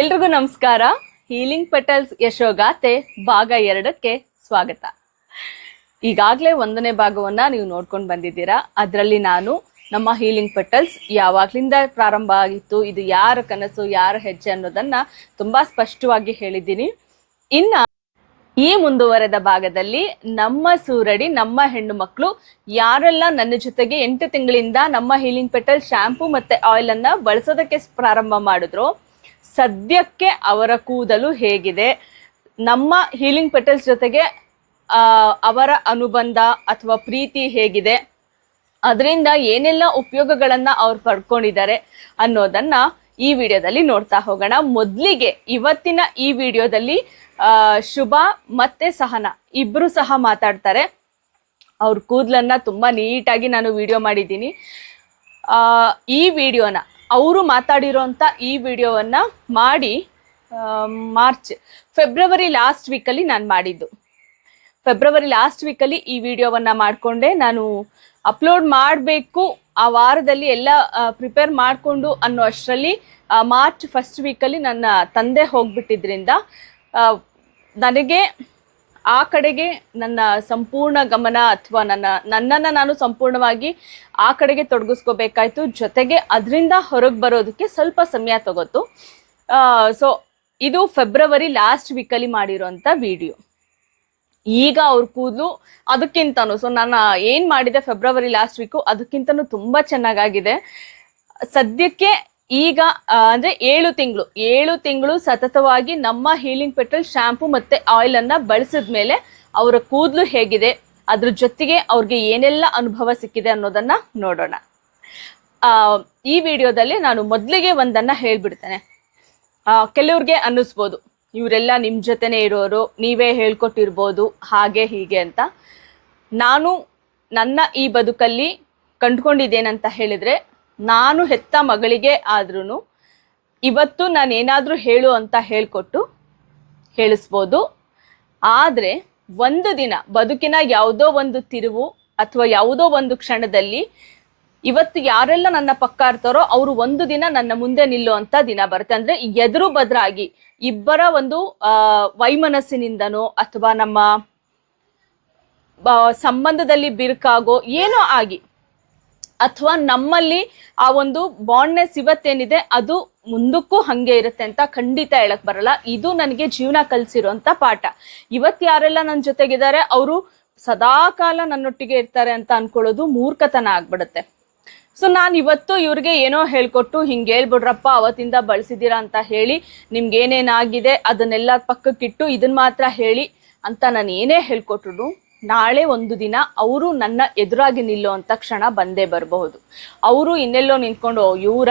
ಎಲ್ರಿಗೂ ನಮಸ್ಕಾರ. Healing petals ಯಶೋಗಾಥೆ ಭಾಗ ಎರಡಕ್ಕೆ ಸ್ವಾಗತ. ಈಗಾಗಲೇ ಒಂದನೇ ಭಾಗವನ್ನ ನೀವು ನೋಡ್ಕೊಂಡು ಬಂದಿದ್ದೀರಾ. ಅದರಲ್ಲಿ ನಾನು ನಮ್ಮ ಹೀಲಿಂಗ್ ಪೆಟಲ್ಸ್ ಯಾವಾಗ್ಲಿಂದ ಪ್ರಾರಂಭ ಆಗಿತ್ತು, ಇದು ಯಾರ ಕನಸು, ಯಾರ ಹೆಜ್ಜೆ ಅನ್ನೋದನ್ನ ತುಂಬಾ ಸ್ಪಷ್ಟವಾಗಿ ಹೇಳಿದ್ದೀನಿ. ಇನ್ನ ಈ ಮುಂದುವರೆದ ಭಾಗದಲ್ಲಿ ನಮ್ಮ ಸೂರಡಿ, ನಮ್ಮ ಹೆಣ್ಣು ಮಕ್ಕಳು ಯಾರೆಲ್ಲ ನನ್ನ ಜೊತೆಗೆ ಎಂಟು ತಿಂಗಳಿಂದ ನಮ್ಮ ಹೀಲಿಂಗ್ ಪೆಟಲ್ ಶಾಂಪೂ ಮತ್ತೆ ಆಯಿಲ್ ಅನ್ನ ಬಳಸೋದಕ್ಕೆ ಪ್ರಾರಂಭ ಮಾಡಿದ್ರು. ಸದ್ಯಕ್ಕೆ ಅವರ ಕೂದಲು ಹೇಗಿದೆ? ನಮ್ಮ ಹೀಲಿಂಗ್ ಪೆಟಲ್ಸ್ ಜೊತೆಗೆ ಅವರ ಅನುಬಂಧ ಅಥವಾ ಪ್ರೀತಿ ಹೇಗಿದೆ? ಅದರಿಂದ ಏನೆಲ್ಲ ಉಪಯೋಗಗಳನ್ನ ಅವ್ರು ಪಡ್ಕೊಂಡಿದ್ದಾರೆ ಅನ್ನೋದನ್ನ ಈ ವಿಡಿಯೋದಲ್ಲಿ ನೋಡ್ತಾ ಹೋಗೋಣ. ಮೊದಲಿಗೆ ಇವತ್ತಿನ ಈ ವಿಡಿಯೋದಲ್ಲಿ ಶುಭ ಮತ್ತೆ ಸಹನ ಇಬ್ರು ಸಹ ಮಾತಾಡ್ತಾರೆ. ಅವ್ರ ಕೂದಲನ್ನ ತುಂಬಾ ನೀಟಾಗಿ ನಾನು ವಿಡಿಯೋ ಮಾಡಿದ್ದೀನಿ. ಈ ವಿಡಿಯೋನ ಅವರು ಮಾತಾಡಿರೋಂಥ ಈ ವಿಡಿಯೋವನ್ನ ಮಾಡಿ ಮಾರ್ಚ್, ಫೆಬ್ರವರಿ ಲಾಸ್ಟ್ ವೀಕಲ್ಲಿ ನಾನು ಮಾಡಿದ್ದು. ಫೆಬ್ರವರಿ ಲಾಸ್ಟ್ ವೀಕಲ್ಲಿ ಈ ವಿಡಿಯೋವನ್ನ ಮಾಡಿಕೊಂಡೆ. ನಾನು ಅಪ್ಲೋಡ್ ಮಾಡಬೇಕು, ಆ ವಾರದಲ್ಲಿ ಎಲ್ಲ ಪ್ರಿಪೇರ್ ಮಾಡಿಕೊಂಡು ಅನ್ನೋ ಅಷ್ಟರಲ್ಲಿ ಮಾರ್ಚ್ ಫಸ್ಟ್ ವೀಕಲ್ಲಿ ನನ್ನ ತಂದೆ ಹೋಗ್ಬಿಟ್ಟಿದ್ರಿಂದ ನನಗೆ ಆ ಕಡೆಗೆ ನನ್ನ ಸಂಪೂರ್ಣ ಗಮನ ಅಥವಾ ನನ್ನ, ನನ್ನನ್ನು ನಾನು ಸಂಪೂರ್ಣವಾಗಿ ಆ ಕಡೆಗೆ ತೊಡಗಿಸ್ಕೋಬೇಕಾಯ್ತು. ಜೊತೆಗೆ ಅದರಿಂದ ಹೊರಗೆ ಬರೋದಕ್ಕೆ ಸ್ವಲ್ಪ ಸಮಯ ತಗೋತು. ಸೊ ಇದು ಫೆಬ್ರವರಿ ಲಾಸ್ಟ್ ವೀಕಲ್ಲಿ ಮಾಡಿರೋಂಥ ವಿಡಿಯೋ ಈಗ ಅವ್ರ ಕೂದಲು ಅದಕ್ಕಿಂತನೂ ಸೊ ನಾನು ಏನು ಮಾಡಿದೆ ಫೆಬ್ರವರಿ ಲಾಸ್ಟ್ ವೀಕು ಅದಕ್ಕಿಂತನೂ ತುಂಬ ಚೆನ್ನಾಗಾಗಿದೆ. ಸದ್ಯಕ್ಕೆ ಈಗ ಅಂದ್ರೆ ಏಳು ತಿಂಗಳು ಏಳು ತಿಂಗಳು ಸತತವಾಗಿ ನಮ್ಮ ಹೀಲಿಂಗ್ ಪೆಟ್ರೋಲ್ ಶಾಂಪೂ ಮತ್ತೆ ಆಯಿಲ್ ಅನ್ನ ಬಳಸಿದ ಮೇಲೆ ಅವರ ಕೂದಲು ಹೇಗಿದೆ, ಅದ್ರ ಜೊತೆಗೆ ಅವ್ರಿಗೆ ಏನೆಲ್ಲ ಅನುಭವ ಸಿಕ್ಕಿದೆ ಅನ್ನೋದನ್ನ ನೋಡೋಣ. ಈ ವಿಡಿಯೋದಲ್ಲಿ ನಾನು ಮೊದಲಿಗೆ ಒಂದನ್ನ ಹೇಳ್ಬಿಡ್ತೇನೆ. ಕೆಲವ್ರಿಗೆ ಅನ್ನಿಸ್ಬೋದು, ಇವರೆಲ್ಲ ನಿಮ್ಮ ಜೊತೆನೇ ಇರೋರು, ನೀವೇ ಹೇಳ್ಕೊಟ್ಟಿರ್ಬೋದು, ಹಾಗೆ ಹೀಗೆ ಅಂತ. ನಾನು ನನ್ನ ಈ ಬದುಕಲ್ಲಿ ಕಂಡ್ಕೊಂಡಿದ್ದೇನಂತ ಹೇಳಿದ್ರೆ ನಾನು ಹೆತ್ತ ಮಗಳಿಗೆ ಆದ್ರೂ ಇವತ್ತು ನಾನು ಏನಾದರೂ ಹೇಳು ಅಂತ ಹೇಳ್ಕೊಟ್ಟು ಹೇಳಿಸ್ಬೋದು. ಆದರೆ ಒಂದು ದಿನ ಬದುಕಿನ ಯಾವುದೋ ಒಂದು ತಿರುವು ಅಥವಾ ಯಾವುದೋ ಒಂದು ಕ್ಷಣದಲ್ಲಿ ಇವತ್ತು ಯಾರೆಲ್ಲ ನನ್ನ ಪಕ್ಕ ಇರ್ತಾರೋ ಅವರು ಒಂದು ದಿನ ನನ್ನ ಮುಂದೆ ನಿಲ್ಲುವಂಥ ದಿನ ಬರುತ್ತೆ. ಅಂದರೆ ಎದುರು ಬದ್ರಾಗಿ ಇಬ್ಬರ ಒಂದು ವೈಮನಸ್ಸಿನಿಂದನೋ ಅಥವಾ ನಮ್ಮ ಸಂಬಂಧದಲ್ಲಿ ಬಿರುಕಾಗೋ ಏನೋ ಆಗಿ ಅಥವಾ ನಮ್ಮಲ್ಲಿ ಆ ಒಂದು ಬಾಂಡ್ನೆಸ್ ಇವತ್ತೇನಿದೆ, ಅದು ಮುಂದಕ್ಕೂ ಹಂಗೆ ಇರುತ್ತೆ ಅಂತ ಖಂಡಿತ ಹೇಳಕ್ ಬರಲ್ಲ. ಇದು ನನಗೆ ಜೀವನ ಕಲಿಸಿರುವಂತ ಪಾಠ. ಇವತ್ತು ಯಾರೆಲ್ಲ ನನ್ನ ಜೊತೆಗಿದ್ದಾರೆ, ಅವರು ಸದಾ ಕಾಲ ನನ್ನೊಟ್ಟಿಗೆ ಇರ್ತಾರೆ ಅಂತ ಅನ್ಕೊಳ್ಳೋದು ಮೂರ್ಖತನ ಆಗ್ಬಿಡುತ್ತೆ. ಸೊ ನಾನು ಇವತ್ತು ಇವ್ರಿಗೆ ಏನೋ ಹೇಳ್ಕೊಟ್ಟು ಹಿಂಗೆ ಹೇಳ್ಬಿಡ್ರಪ್ಪ, ಅವತ್ತಿಂದ ಬಳಸಿದ್ದೀರಾ ಅಂತ ಹೇಳಿ ನಿಮ್ಗೆ ಏನೇನಾಗಿದೆ ಅದನ್ನೆಲ್ಲ ಪಕ್ಕಕ್ಕಿಟ್ಟು ಇದನ್ನ ಮಾತ್ರ ಹೇಳಿ ಅಂತ ನಾನು ಏನೇ ಹೇಳ್ಕೊಟ್ರು ನಾಳೆ ಒಂದು ದಿನ ಅವರು ನನ್ನ ಎದುರಾಗಿ ನಿಲ್ಲುವಂಥ ಕ್ಷಣ ಬಂದೇ ಬರಬಹುದು. ಅವರು ಇನ್ನೆಲ್ಲೋ ನಿಂತ್ಕೊಂಡು ಇವರ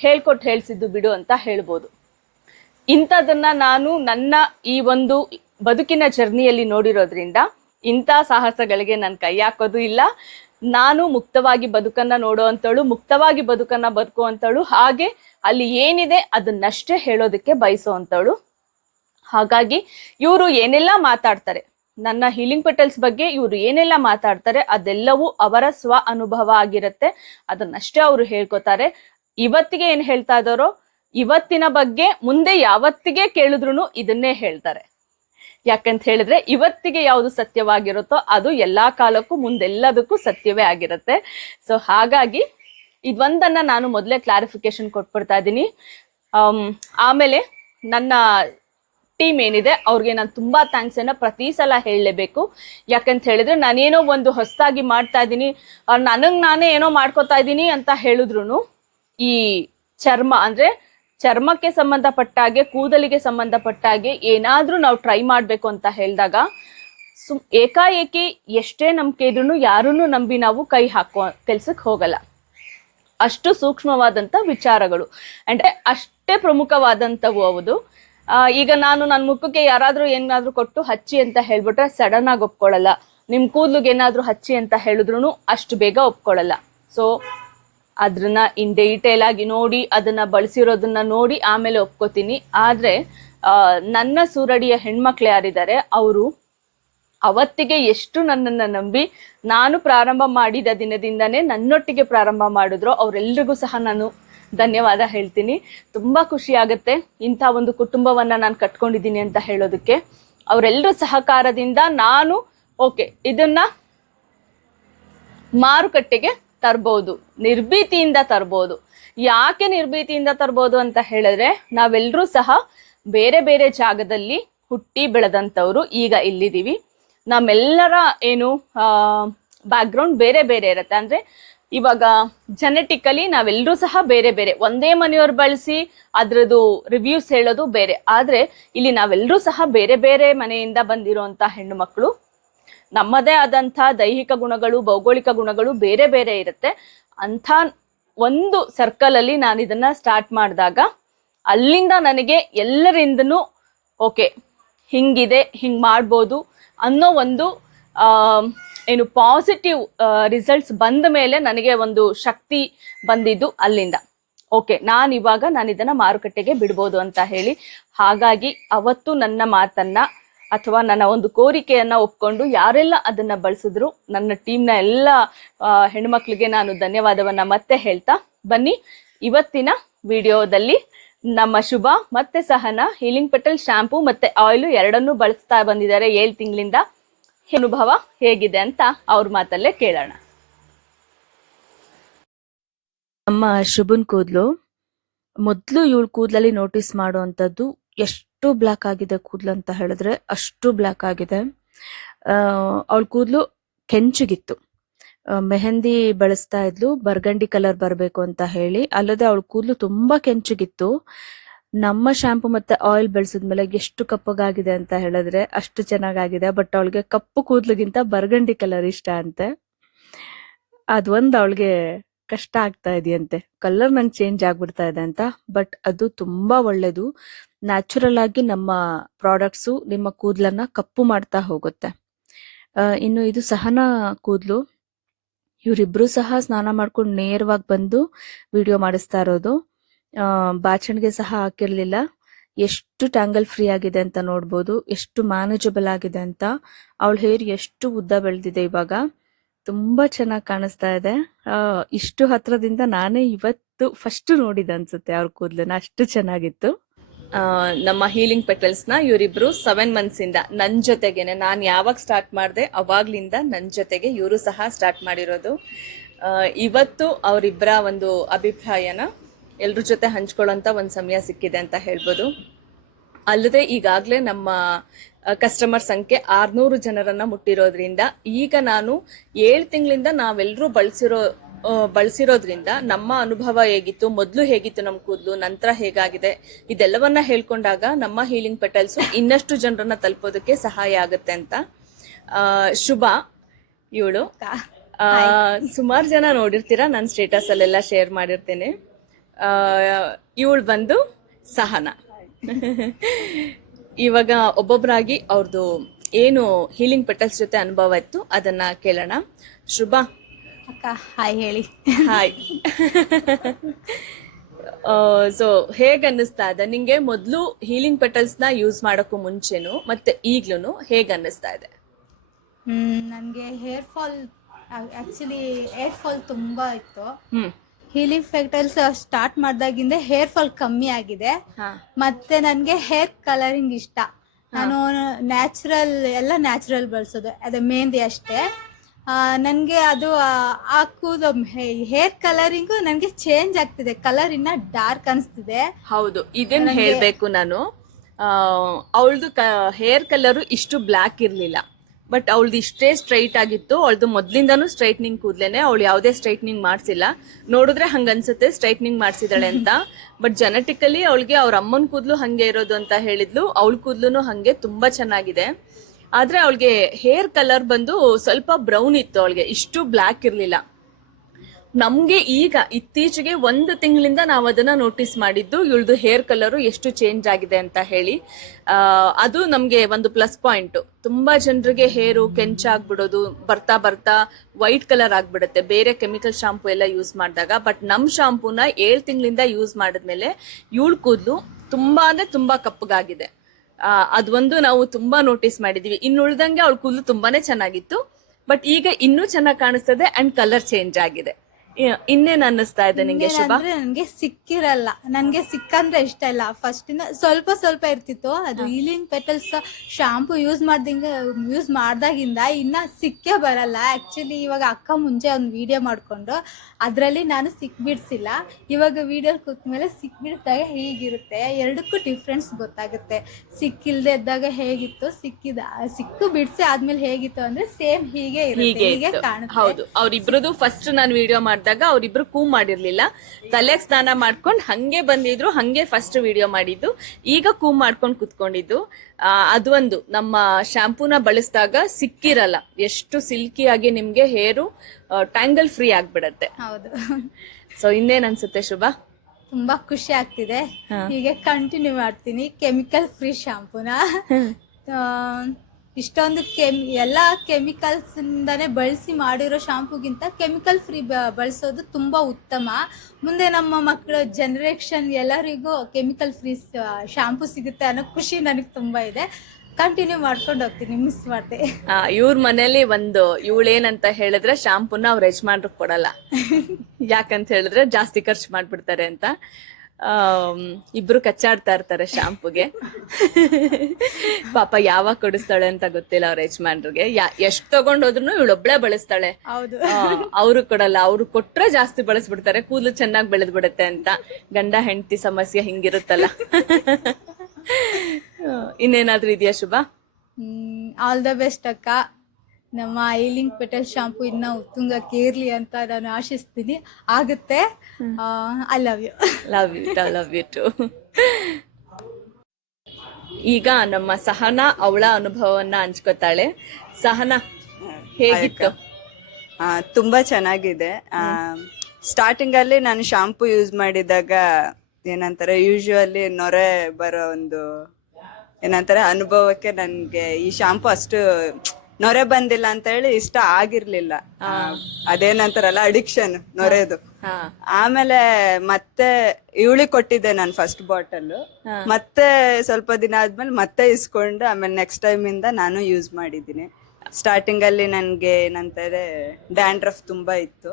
ಹೇಳ್ಕೊಟ್ಟು ಹೇಳಿಸಿದ್ದು ಬಿಡು ಅಂತ ಹೇಳ್ಬೋದು. ಇಂಥದನ್ನ ನಾನು ನನ್ನ ಈ ಒಂದು ಬದುಕಿನ ಜರ್ನಿಯಲ್ಲಿ ನೋಡಿರೋದ್ರಿಂದ ಇಂಥ ಸಾಹಸಗಳಿಗೆ ನಾನು ಕೈ ಹಾಕೋದು ಇಲ್ಲ. ನಾನು ಮುಕ್ತವಾಗಿ ಬದುಕನ್ನ ಅಂತಳು ಮುಕ್ತವಾಗಿ ಬದುಕನ್ನ ಬದುಕುವಂಥಳು, ಹಾಗೆ ಅಲ್ಲಿ ಏನಿದೆ ಅದನ್ನಷ್ಟೇ ಹೇಳೋದಕ್ಕೆ ಬಯಸೋ ಅಂತಳು ಹಾಗಾಗಿ ಇವರು ಏನೆಲ್ಲ ಮಾತಾಡ್ತಾರೆ ನನ್ನ ಹೀಲಿಂಗ್ ಪೆಟಲ್ಸ್ ಬಗ್ಗೆ ಇವರು ಏನೆಲ್ಲ ಮಾತಾಡ್ತಾರೆ ಅದೆಲ್ಲವೂ ಅವರ ಸ್ವ ಅನುಭವ ಆಗಿರುತ್ತೆ. ಅದನ್ನಷ್ಟೇ ಅವರು ಹೇಳ್ಕೊತಾರೆ. ಇವತ್ತಿಗೆ ಏನ್ ಹೇಳ್ತಾ ಇದ್ದಾರೋ ಇವತ್ತಿನ ಬಗ್ಗೆ ಮುಂದೆ ಯಾವತ್ತಿಗೆ ಕೇಳಿದ್ರು ಇದನ್ನೇ ಹೇಳ್ತಾರೆ. ಯಾಕಂತ ಹೇಳಿದ್ರೆ ಇವತ್ತಿಗೆ ಯಾವುದು ಸತ್ಯವಾಗಿರುತ್ತೋ ಅದು ಎಲ್ಲಾ ಕಾಲಕ್ಕೂ ಮುಂದೆಲ್ಲದಕ್ಕೂ ಸತ್ಯವೇ ಆಗಿರುತ್ತೆ. ಸೊ ಹಾಗಾಗಿ ಇದೊಂದನ್ನ ನಾನು ಮೊದಲೇ ಕ್ಲಾರಿಫಿಕೇಶನ್ ಕೊಟ್ಬಿಡ್ತಾ ಇದ್ದೀನಿ. ಆಮ್, ಆಮೇಲೆ ನನ್ನ ಟೀಮ್ ಏನಿದೆ ಅವ್ರಿಗೆ ನಾನು ತುಂಬಾ ಥ್ಯಾಂಕ್ಸ್ ಅನ್ನ ಪ್ರತಿ ಸಲ ಹೇಳಲೇಬೇಕು. ಯಾಕಂತ ಹೇಳಿದ್ರೆ ನಾನೇನೋ ಒಂದು ಹೊಸದಾಗಿ ಮಾಡ್ತಾ ಇದ್ದೀನಿ ನನಗೆ ನಾನೇ ಏನೋ ಮಾಡ್ಕೋತಾ ಇದ್ದೀನಿ ಅಂತ ಹೇಳಿದ್ರು ಈ ಚರ್ಮ ಅಂದ್ರೆ ಚರ್ಮಕ್ಕೆ ಸಂಬಂಧಪಟ್ಟ ಹಾಗೆ ಕೂದಲಿಗೆ ಸಂಬಂಧಪಟ್ಟ ಹಾಗೆ ಏನಾದ್ರೂ ನಾವು ಟ್ರೈ ಮಾಡಬೇಕು ಅಂತ ಹೇಳಿದಾಗ ಸುಮ್ ಏಕಾಏಕಿ ಎಷ್ಟೇ ನಂಬಿಕೆ ಇದ್ರೂ ಯಾರನ್ನು ನಂಬಿ ನಾವು ಕೈ ಹಾಕೋ ಕೆಲ್ಸಕ್ಕೆ ಹೋಗಲ್ಲ. ಅಷ್ಟು ಸೂಕ್ಷ್ಮವಾದಂಥ ವಿಚಾರಗಳು. ಅಂದರೆ ಅಷ್ಟೇ ಪ್ರಮುಖವಾದಂಥವು ಆ, ಈಗ ನಾನು ನನ್ನ ಮುಖಕ್ಕೆ ಯಾರಾದ್ರೂ ಏನಾದ್ರೂ ಕೊಟ್ಟು ಹಚ್ಚಿ ಅಂತ ಹೇಳ್ಬಿಟ್ರೆ ಸಡನ್ ಆಗಿ ಒಪ್ಕೊಳ್ಳಲ್ಲ ನಿಮ್ ಕೂದಲಿಗೆ ಏನಾದ್ರೂ ಹಚ್ಚಿ ಅಂತ ಹೇಳಿದ್ರು ಅಷ್ಟು ಬೇಗ ಒಪ್ಕೊಳ್ಳಲ್ಲ ಸೊ ಅದನ್ನ ಇನ್ ಡೀಟೇಲ್ ಆಗಿ ನೋಡಿ, ಅದನ್ನ ಬಳಸಿರೋದನ್ನ ನೋಡಿ ಆಮೇಲೆ ಒಪ್ಕೋತೀನಿ. ಆದ್ರೆ ನನ್ನ ಸೂರಡಿಯ ಹೆಣ್ಮಕ್ಳು ಯಾರಿದ್ದಾರೆ, ಅವರು ಅವತ್ತಿಗೆ ಎಷ್ಟು ನನ್ನನ್ನು ನಂಬಿ ನಾನು ಪ್ರಾರಂಭ ಮಾಡಿದ ದಿನದಿಂದನೇ ನನ್ನೊಟ್ಟಿಗೆ ಪ್ರಾರಂಭ ಮಾಡಿದ್ರು ಅವರೆಲ್ಲರಿಗೂ ಸಹ ನಾನು ಧನ್ಯವಾದ ಹೇಳ್ತೀನಿ. ತುಂಬಾ ಖುಷಿ ಆಗುತ್ತೆ ಇಂಥ ಒಂದು ಕುಟುಂಬವನ್ನ ನಾನು ಕಟ್ಕೊಂಡಿದ್ದೀನಿ ಅಂತ ಹೇಳೋದಕ್ಕೆ. ಅವರೆಲ್ಲರ ಸಹಕಾರದಿಂದ ನಾನು, ಓಕೆ, ಇದನ್ನ ಮಾರುಕಟ್ಟೆಗೆ ತರ್ಬೋದು, ನಿರ್ಭೀತಿಯಿಂದ ತರ್ಬೋದು. ಯಾಕೆ ನಿರ್ಭೀತಿಯಿಂದ ತರ್ಬೋದು ಅಂತ ಹೇಳಿದ್ರೆ ನಾವೆಲ್ಲರೂ ಸಹ ಬೇರೆ ಬೇರೆ ಜಾಗದಲ್ಲಿ ಹುಟ್ಟಿ ಬೆಳೆದಂಥವ್ರು ಈಗ ಇಲ್ಲಿದ್ದೀವಿ. ನಮ್ಮೆಲ್ಲರ ಏನು ಬ್ಯಾಕ್ಗ್ರೌಂಡ್ ಬೇರೆ ಬೇರೆ ಇರುತ್ತೆ. ಅಂದ್ರೆ ಇವಾಗ ಜೆನೆಟಿಕಲಿ ನಾವೆಲ್ಲರೂ ಸಹ ಬೇರೆ ಬೇರೆ, ಒಂದೇ ಮನೆಯವ್ರು ಬಳಸಿ ಅದರದ್ದು ರಿವ್ಯೂಸ್ ಹೇಳೋದು ಬೇರೆ. ಆದರೆ ಇಲ್ಲಿ ನಾವೆಲ್ಲರೂ ಸಹ ಬೇರೆ ಬೇರೆ ಮನೆಯಿಂದ ಬಂದಿರುವಂಥ ಹೆಣ್ಣು ಮಕ್ಕಳು ನಮ್ಮದೇ ಆದಂಥ ದೈಹಿಕ ಗುಣಗಳು, ಭೌಗೋಳಿಕ ಗುಣಗಳು ಬೇರೆ ಬೇರೆ ಇರುತ್ತೆ. ಅಂಥ ಒಂದು ಸರ್ಕಲಲ್ಲಿ ನಾನು ಇದನ್ನು ಸ್ಟಾರ್ಟ್ ಮಾಡಿದಾಗ ಅಲ್ಲಿಂದ ನನಗೆ ಎಲ್ಲರಿಂದನೂ ಓಕೆ ಹಿಂಗಿದೆ, ಹಿಂಗೆ ಮಾಡ್ಬೋದು ಅನ್ನೋ ಒಂದು ಏನು ಪಾಸಿಟಿವ್ ರಿಸಲ್ಟ್ಸ್ ಬಂದ ಮೇಲೆ ನನಗೆ ಒಂದು ಶಕ್ತಿ ಬಂದಿದ್ದು ಅಲ್ಲಿಂದ. ಓಕೆ ನಾನು ಇವಾಗ ನಾನು ಇದನ್ನ ಮಾರುಕಟ್ಟೆಗೆ ಬಿಡ್ಬೋದು ಅಂತ ಹೇಳಿ. ಹಾಗಾಗಿ ಅವತ್ತು ನನ್ನ ಮಾತನ್ನ ಅಥವಾ ನನ್ನ ಒಂದು ಕೋರಿಕೆಯನ್ನ ಒಪ್ಕೊಂಡು ಯಾರೆಲ್ಲ ಅದನ್ನ ಬಳಸಿದ್ರು, ನನ್ನ ಟೀಮ್ನ ಎಲ್ಲ ಹೆಣ್ಮಕ್ಳಿಗೆ ನಾನು ಧನ್ಯವಾದವನ್ನ ಮತ್ತೆ ಹೇಳ್ತಾ ಬನ್ನಿ. ಇವತ್ತಿನ ವಿಡಿಯೋದಲ್ಲಿ ನಮ್ಮ ಶುಭ, ಮತ್ತೆ ಸಹನ ಹೀಲಿಂಗ್ ಪೆಟಲ್ ಶಾಂಪೂ ಮತ್ತೆ ಆಯಿಲ್ ಎರಡನ್ನೂ ಬಳಸ್ತಾ ಬಂದಿದ್ದಾರೆ ಏಳು ತಿಂಗಳಿಂದ. ಅನುಭವ ಹೇಗಿದೆ ಅಂತ ಅವ್ರ ಮಾತಲ್ಲೇ ಕೇಳೋಣ. ನಮ್ಮ ಶುಭನ್ ಕೂದ್ಲು, ಮೊದ್ಲು ಇವಳು ಕೂದ್ಲಲ್ಲಿ ನೋಟಿಸ್ ಮಾಡುವಂತದ್ದು ಎಷ್ಟು ಬ್ಲ್ಯಾಕ್ ಆಗಿದೆ ಕೂದ್ಲು ಅಂತ ಹೇಳಿದ್ರೆ ಅಷ್ಟು ಬ್ಲ್ಯಾಕ್ ಆಗಿದೆ. ಅವಳ ಕೂದ್ಲು ಕೆಂಚಗಿತ್ತು. ಮೆಹಂದಿ ಬಳಸ್ತಾ ಇದ್ಲು, ಬರ್ಗಂಡಿ ಕಲರ್ ಬರಬೇಕು ಅಂತ ಹೇಳಿ, ಅಲ್ಲದೆ ಅವಳ ಕೂದ್ಲು ತುಂಬಾ ಕೆಂಚಗಿತ್ತು. ನಮ್ಮ ಶಾಂಪು ಮತ್ತೆ ಆಯಿಲ್ ಬೆಳೆಸಿದ್ಮೇಲೆ ಎಷ್ಟು ಕಪ್ಪಗಾಗಿದೆ ಅಂತ ಹೇಳಿದ್ರೆ ಅಷ್ಟು ಚೆನ್ನಾಗಾಗಿದೆ. ಬಟ್ ಅವಳಿಗೆ ಕಪ್ಪು ಕೂದಲಿಗಿಂತ ಬರ್ಗಂಡಿ ಕಲರ್ ಇಷ್ಟ ಅಂತೆ. ಅದೊಂದು ಅವಳಿಗೆ ಕಷ್ಟ ಆಗ್ತಾ ಇದೆಯಂತೆ. ಕಲರ್ ನಂಗೆ ಚೇಂಜ್ ಆಗ್ಬಿಡ್ತಾ ಇದೆ ಅಂತ. ಬಟ್ ಅದು ತುಂಬಾ ಒಳ್ಳೇದು. ನ್ಯಾಚುರಲ್ ಆಗಿ ನಮ್ಮ ಪ್ರಾಡಕ್ಟ್ಸು ನಿಮ್ಮ ಕೂದಲನ್ನ ಕಪ್ಪು ಮಾಡ್ತಾ ಹೋಗುತ್ತೆ. ಇನ್ನು ಇದು ಸಹನ ಕೂದಲು. ಇವರಿಬ್ರು ಸಹ ಸ್ನಾನ ಮಾಡ್ಕೊಂಡು ನೇರವಾಗಿ ಬಂದು ವಿಡಿಯೋ ಮಾಡಿಸ್ತಾ ಇರೋದು. ಬಾಚಣಿಗೆ ಸಹ ಹಾಕಿರಲಿಲ್ಲ. ಎಷ್ಟು ಟ್ಯಾಂಗಲ್ ಫ್ರೀ ಆಗಿದೆ ಅಂತ ನೋಡ್ಬೋದು, ಎಷ್ಟು ಮ್ಯಾನೇಜಬಲ್ ಆಗಿದೆ ಅಂತ. ಅವಳ ಹೇರ್ ಎಷ್ಟು ಉದ್ದ ಬೆಳೆದಿದೆ ಇವಾಗ. ತುಂಬ ಚೆನ್ನಾಗಿ ಕಾಣಿಸ್ತಾ ಇದೆ. ಇಷ್ಟು ಹತ್ರದಿಂದ ನಾನೇ ಇವತ್ತು ಫಸ್ಟ್ ನೋಡಿದ ಅನ್ಸುತ್ತೆ ಅವ್ರ ಕೂದಲನ್ನ. ಅಷ್ಟು ಚೆನ್ನಾಗಿತ್ತು. ನಮ್ಮ ಹೀಲಿಂಗ್ ಪೆಟಲ್ಸ್ನ ಇವರಿಬ್ರು ಸೆವೆನ್ ಮಂತ್ಸ್ ಇಂದ ನನ್ ಜೊತೆಗೇನೆ. ನಾನು ಯಾವಾಗ ಸ್ಟಾರ್ಟ್ ಮಾಡಿದೆ, ಅವಾಗ್ಲಿಂದ ನನ್ನ ಜೊತೆಗೆ ಇವರು ಸಹ ಸ್ಟಾರ್ಟ್ ಮಾಡಿರೋದು. ಇವತ್ತು ಅವರಿಬ್ಬರ ಒಂದು ಅಭಿಪ್ರಾಯನ ಎಲ್ರ ಜೊತೆ ಹಂಚ್ಕೊಳ್ಳೋಂಥ ಒಂದು ಸಮಯ ಸಿಕ್ಕಿದೆ ಅಂತ ಹೇಳ್ಬೋದು. ಅಲ್ಲದೆ ಈಗಾಗಲೇ ನಮ್ಮ ಕಸ್ಟಮರ್ ಸಂಖ್ಯೆ ಆರ್ನೂರು ಜನರನ್ನ ಮುಟ್ಟಿರೋದ್ರಿಂದ ಈಗ ನಾನು ಏಳು ತಿಂಗಳಿಂದ ನಾವೆಲ್ಲರೂ ಬಳಸಿರೋ ಬಳಸಿರೋದ್ರಿಂದ ನಮ್ಮ ಅನುಭವ ಹೇಗಿತ್ತು ಮೊದಲು ಹೇಗಿತ್ತು ನಮ್ಮ ಕೂದಲು ನಂತರ ಹೇಗಾಗಿದೆ ಇದೆಲ್ಲವನ್ನ ಹೇಳ್ಕೊಂಡಾಗ ನಮ್ಮ ಹೀಲಿಂಗ್ ಪೆಟಲ್ಸ್ ಇನ್ನಷ್ಟು ಜನರನ್ನ ತಲುಪೋದಕ್ಕೆ ಸಹಾಯ ಆಗುತ್ತೆ ಅಂತ. ಶುಭ ಇವಳು. ಸುಮಾರು ಜನ ನೋಡಿರ್ತೀರಾ? ನನ್ನ ಸ್ಟೇಟಸ್ ಅಲ್ಲೆಲ್ಲ ಶೇರ್ ಮಾಡಿರ್ತೇನೆ. ಇವಳು ಬಂದು ಸಹನ. ಇವಾಗ ಒಬ್ಬೊಬ್ಬರಾಗಿ ಅವ್ರದ್ದು ಏನು ಹೀಲಿಂಗ್ ಪೆಟಲ್ಸ್ ಜೊತೆ ಅನುಭವ ಇತ್ತು ಅದನ್ನ ಕೇಳೋಣ. ಶುಭ. ಅಕ್ಕ ಹಾಯ್ ಹೇಳಿ. ಹಾಯ್ ಸೊ ಹೇಗೆ ಅನ್ನಿಸ್ತಾ ಇದೆ? ನಿಮಗೆ ಮೊದಲು ಹೀಲಿಂಗ್ ಪೆಟಲ್ಸ್ನ ಯೂಸ್ ಮಾಡೋಕ್ಕೂ ಮುಂಚೆನು ಮತ್ತೆ ಈಗ್ಲೂ ಹೇಗೆ ಅನ್ನಿಸ್ತಾ ಇದೆ? ನನಗೆ hair fall actually hair fall ತುಂಬ ಇತ್ತು. ಹೀಲಿಂಗ್ ಅಲ್ಲಿ ಸ್ಟಾರ್ಟ್ ಮಾಡ್ದಾಗಿಂದ ಹೇರ್ ಫಾಲ್ ಕಮ್ಮಿ ಆಗಿದೆ. ಮತ್ತೆ ನನಗೆ ಹೇರ್ ಕಲರಿಂಗ್ ಇಷ್ಟ. ನಾನು ನ್ಯಾಚುರಲ್ ಎಲ್ಲ ನ್ಯಾಚುರಲ್ ಬಳಸೋದು. ಅದೇ ಮೆಹಂದಿ ಅಷ್ಟೇ. ನನಗೆ ಅದು ಆ, ಹೇರ್ ಕಲರಿಂಗು ನನಗೆ ಚೇಂಜ್ ಆಗ್ತಿದೆ. ಕಲರ್ ಇನ್ನ ಡಾರ್ಕ್ ಅನಿಸ್ತಿದೆ. ಹೌದು ಇದನ್ನ ಹೇಳ್ಬೇಕು ನಾನು. ಅವಳದು ಹೇರ್ ಕಲರು ಇಷ್ಟು ಬ್ಲ್ಯಾಕ್ ಇರ್ಲಿಲ್ಲ. ಬಟ್ ಅವಳದು ಇಷ್ಟೇ ಸ್ಟ್ರೈಟ್ ಆಗಿತ್ತು. ಅವಳದು ಮೊದ್ಲಿಂದಾನು ಸ್ಟ್ರೈಟ್ನಿಂಗ್ ಕೂದ್ಲೇನೆ, ಅವಳು ಯಾವುದೇ ಸ್ಟ್ರೈಟ್ನಿಂಗ್ ಮಾಡಿಸಿಲ್ಲ. ನೋಡಿದ್ರೆ ಹಂಗ ಅನ್ಸುತ್ತೆ, ಸ್ಟ್ರೈಟ್ನಿಂಗ್ ಮಾಡಿಸಿದಾಳೆ ಅಂತ. ಬಟ್ ಜೆನೆಟಿಕಲಿ ಅವಳಿಗೆ ಅವ್ರ ಅಮ್ಮನ ಕೂದ್ಲು ಹಂಗೆ ಇರೋದು ಅಂತ ಹೇಳಿದ್ಲು. ಅವಳ ಕೂದ್ಲು ಹಂಗೆ ತುಂಬಾ ಚೆನ್ನಾಗಿದೆ. ಆದ್ರೆ ಅವಳಿಗೆ ಹೇರ್ ಕಲರ್ ಬಂದು ಸ್ವಲ್ಪ ಬ್ರೌನ್ ಇತ್ತು ಅವಳಿಗೆ, ಇಷ್ಟು ಬ್ಲ್ಯಾಕ್ ಇರ್ಲಿಲ್ಲ. ನಮ್ಗೆ ಈಗ ಇತ್ತೀಚೆಗೆ ಒಂದು ತಿಂಗಳಿಂದ ನಾವು ಅದನ್ನ ನೋಟಿಸ್ ಮಾಡಿದ್ದು, ಇವಳದು ಹೇರ್ ಕಲರು ಎಷ್ಟು ಚೇಂಜ್ ಆಗಿದೆ ಅಂತ ಹೇಳಿ. ಅದು ನಮ್ಗೆ ಒಂದು ಪ್ಲಸ್ ಪಾಯಿಂಟ್ ತುಂಬಾ ಜನರಿಗೆ ಹೇರು ಕೆಂಚಾಗ್ಬಿಡೋದು, ಬರ್ತಾ ಬರ್ತಾ ವೈಟ್ ಕಲರ್ ಆಗ್ಬಿಡುತ್ತೆ. ಬೇರೆ ಕೆಮಿಕಲ್ ಶಾಂಪು ಎಲ್ಲ ಯೂಸ್ ಮಾಡಿದಾಗ. ಬಟ್ ನಮ್ ಶಾಂಪೂನ ಏಳು ತಿಂಗಳಿಂದ ಯೂಸ್ ಮಾಡಿದ್ಮೇಲೆ ಇವಳು ಕೂದಲು ತುಂಬಾ ಅಂದ್ರೆ ತುಂಬಾ ಕಪ್ಪಗಾಗಿದೆ. ಅದೊಂದು ನಾವು ತುಂಬಾ ನೋಟಿಸ್ ಮಾಡಿದೀವಿ. ಇನ್ನು ಉಳ್ದಂಗೆ ಅವಳ ಕೂದಲು ತುಂಬಾನೇ ಚೆನ್ನಾಗಿತ್ತು. ಬಟ್ ಈಗ ಇನ್ನೂ ಚೆನ್ನಾಗಿ ಕಾಣಿಸ್ತದೆ ಅಂಡ್ ಕಲರ್ ಚೇಂಜ್ ಆಗಿದೆ. ಇನ್ನೇನ್ ಅನ್ನಿಸ್ತಾ ಇದೆ ನಿಂಗೆ ಶುಭ? ಅಂದ್ರೆ ನನ್ಗೆ ಸಿಕ್ಕಿರಲ್ಲ. ನನ್ಗೆ ಸಿಕ್ಕಂದ್ರೆ ಇಷ್ಟ ಇಲ್ಲ. ಫಸ್ಟ್ ಇಂದ ಸ್ವಲ್ಪ ಸ್ವಲ್ಪ ಇರ್ತಿತ್ತು. ಅದು ಈಲಿಂಗ್ ಪೆಟಲ್ಸ್ ಶಾಂಪು ಯೂಸ್ ಮಾಡ್ದಂಗೆ ಯೂಸ್ ಮಾಡ್ದಾಗಿಂದ ಇನ್ನ ಸಿಕ್ಕೇ ಬರಲ್ಲ. ಆಕ್ಚುಲಿ ಇವಾಗ ಅಕ್ಕ ಮುಂಚೆ ಒಂದು ವಿಡಿಯೋ ಮಾಡ್ಕೊಂಡು ಅದ್ರಲ್ಲಿ ನಾನು ಸಿಕ್ ಬಿಡ್ಸಿಲ್ಲ. ಇವಾಗ ವಿಡಿಯೋ ಕೂತ್ಮೇಲೆ ಸಿಕ್ ಬಿಡಿಸಿದಾಗ ಹೇಗಿರುತ್ತೆ? ಎರಡಕ್ಕೂ ಡಿಫ್ರೆನ್ಸ್ ಗೊತ್ತಾಗುತ್ತೆ. ಸಿಕ್ಕಿಲ್ದೆ ಇದ್ದಾಗ ಹೇಗಿತ್ತು? ಸಿಕ್ಕಿದ ಸಿಕ್ಕು ಬಿಡ್ಸಿ ಆದ್ಮೇಲೆ ಹೇಗಿತ್ತು ಅಂದ್ರೆ ಸೇಮ್ ಹೀಗೆ ಇರುತ್ತೆ. ಹೀಗೆ. ಕಾಣುತ್ತೆ. ಹೌದು. ಅವ್ರಿಬ್ರದ್ದು ಫಸ್ಟ್ ನಾನು ವಿಡಿಯೋ ಮಾಡಿದಾಗ ಅವ್ರಿಬ್ರು ಕೂ ಮಾಡಿರ್ಲಿಲ್ಲ. ತಲೆಗ್ ಸ್ನಾನ ಮಾಡ್ಕೊಂಡ್ ಹಂಗೆ ಬಂದಿದ್ರು ಹಂಗೆ ಫಸ್ಟ್ ವಿಡಿಯೋ ಮಾಡಿದ್ದು. ಈಗ ಕೂ ಮಾಡ್ಕೊಂಡ್ ಕುತ್ಕೊಂಡಿದ್ದು. ಅದು ಒಂದು. ನಮ್ಮ ಶಾಂಪೂನ ಬಳಸಿದಾಗ ಸಿಕ್ಕಿರಲ್ಲ. ಎಷ್ಟು ಸಿಲ್ಕಿ ಆಗಿ ನಿಮ್ಗೆ ಹೇರು ಟ್ಯಾಂಗಲ್ ಫ್ರೀ ಆಗ್ಬಿಡತ್ತೆ. ಹೌದು. ಸೊ ಇನ್ನೇನ್ ಅನ್ಸುತ್ತೆ ಶುಭ? ತುಂಬಾ ಖುಷಿ ಆಗ್ತಿದೆ. ಹೀಗೆ ಕಂಟಿನ್ಯೂ ಮಾಡ್ತೀನಿ. ಕೆಮಿಕಲ್ ಫ್ರೀ ಶಾಂಪೂನ ಇಷ್ಟೊಂದು ಕೆಮ್ ಎಲ್ಲ ಕೆಮಿಕಲ್ಸ್ ಇಂದಾನೆ ಬಳಸಿ ಮಾಡಿರೋ ಶಾಂಪುಗಿಂತ ಕೆಮಿಕಲ್ ಫ್ರೀ ಬಳಸೋದು ತುಂಬಾ ಉತ್ತಮ. ಮುಂದೆ ನಮ್ಮ ಮಕ್ಕಳ ಜನರೇಷನ್ ಎಲ್ಲರಿಗೂ ಕೆಮಿಕಲ್ ಫ್ರೀ ಶಾಂಪೂ ಸಿಗುತ್ತೆ ಅನ್ನೋ ಖುಷಿ ನನಗೆ ತುಂಬಾ ಇದೆ. ಕಂಟಿನ್ಯೂ ಮಾಡ್ಕೊಂಡು ಹೋಗ್ತೀನಿ ಮಿಸ್ ಮಾಡ್ತೆ ಇವ್ರ ಮನೇಲಿ ಒಂದು ಇವಳೇನಂತ ಹೇಳಿದ್ರೆ ಶಾಂಪೂನ ಅವ್ರ ಯಜಮಾನ್ರು ಕೊಡಲ್ಲ. ಯಾಕಂತ ಹೇಳಿದ್ರೆ ಜಾಸ್ತಿ ಖರ್ಚು ಮಾಡ್ಬಿಡ್ತಾರೆ ಅಂತ. ಇಬ್ರು ಕಚ್ಚಾಡ್ತಾ ಇರ್ತಾರೆ ಶಾಂಪುಗೆ. ಪಾಪ ಯಾವಾಗ ಕೊಡಿಸ್ತಾಳೆ ಅಂತ ಗೊತ್ತಿಲ್ಲ ಅವ್ರ ಯಜಮಾನ್ರಿಗೆ. ಯಾ ಎಷ್ಟ್ ತಗೊಂಡೋದ್ರು ಇವಳೊಬ್ಳೆ ಬಳಸ್ತಾಳೆ. ಹೌದು. ಅವರು ಕೊಡಲ್ಲ ಅವ್ರು ಕೊಟ್ರೆ ಜಾಸ್ತಿ ಬಳಸ್ಬಿಡ್ತಾರೆ ಕೂದಲು ಚೆನ್ನಾಗಿ ಬೆಳೆದ್ ಬಿಡುತ್ತೆ ಅಂತ. ಗಂಡ ಹೆಂಡತಿ ಸಮಸ್ಯೆ ಹಿಂಗಿರುತ್ತಲ್ಲ. ಇನ್ನೇನಾದ್ರೂ ಇದೆಯಾ ಶುಭ? ಆಲ್ ದ ಬೆಸ್ಟ್ ಅಕ್ಕ. ನಮ್ಮ ಐಲಿಂಗ್ ಪೆಟಲ್ ಶಾಂಪು ಇನ್ನ ಉತ್ತುಂಗಕ್ಕೆ ಕೇರ್ಲಿ ಅಂತ ನಾನು ಆಶಿಸ್ತೀನಿ. ಆಗುತ್ತೆ. I love you love you love you too ಈಗ ನಮ್ಮ ಸಹನಾ ಅವಳ ಅನುಭವವನ್ನ ಹಂಚ್ಕೋತಾಳೆ. ಸಹನಾ ಹೇಗಿತ್ತು? ಆ, ತುಂಬಾ ಚೆನ್ನಾಗಿದೆ. ಸ್ಟಾರ್ಟಿಂಗ್ ಅಲ್ಲಿ ನಾನು ಶಾಂಪೂ ಯೂಸ್ ಮಾಡಿದಾಗ ಏನಂತಾರೆ ಯೂಶುವಲಿ ನೊರೆ ಬರೋ ಒಂದು ಏನಂತಾರೆ ಅನುಭವಕ್ಕೆ ನನ್ಗೆ ಈ ಶಾಂಪೂ ಅಷ್ಟು ನೊರೆ ಬಂದಿಲ್ಲ ಅಂತ ಹೇಳಿ ಇಷ್ಟ ಆಗಿರ್ಲಿಲ್ಲ. ಅದೇನಂತಾರಲ್ಲ ಅಡಿಕ್ಷನ್ ನೊರೆದು. ಆಮೇಲೆ ಮತ್ತೆ ಇವಳಿ ಕೊಟ್ಟಿದ್ದೆ ನಾನು ಫಸ್ಟ್ ಬಾಟಲ್ ಮತ್ತೆ ಸ್ವಲ್ಪ ದಿನ ಆದ್ಮೇಲೆ ಮತ್ತೆ ಇಸ್ಕೊಂಡು ಆಮೇಲೆ ನೆಕ್ಸ್ಟ್ ಟೈಮ್ ಇಂದ ನಾನು ಯೂಸ್ ಮಾಡಿದ್ದೀನಿ. ಸ್ಟಾರ್ಟಿಂಗ್ ಅಲ್ಲಿ ನನ್ಗೆ ಏನಂತಾರೆ ಡ್ಯಾಂಡ್ರಫ್ ತುಂಬಾ ಇತ್ತು.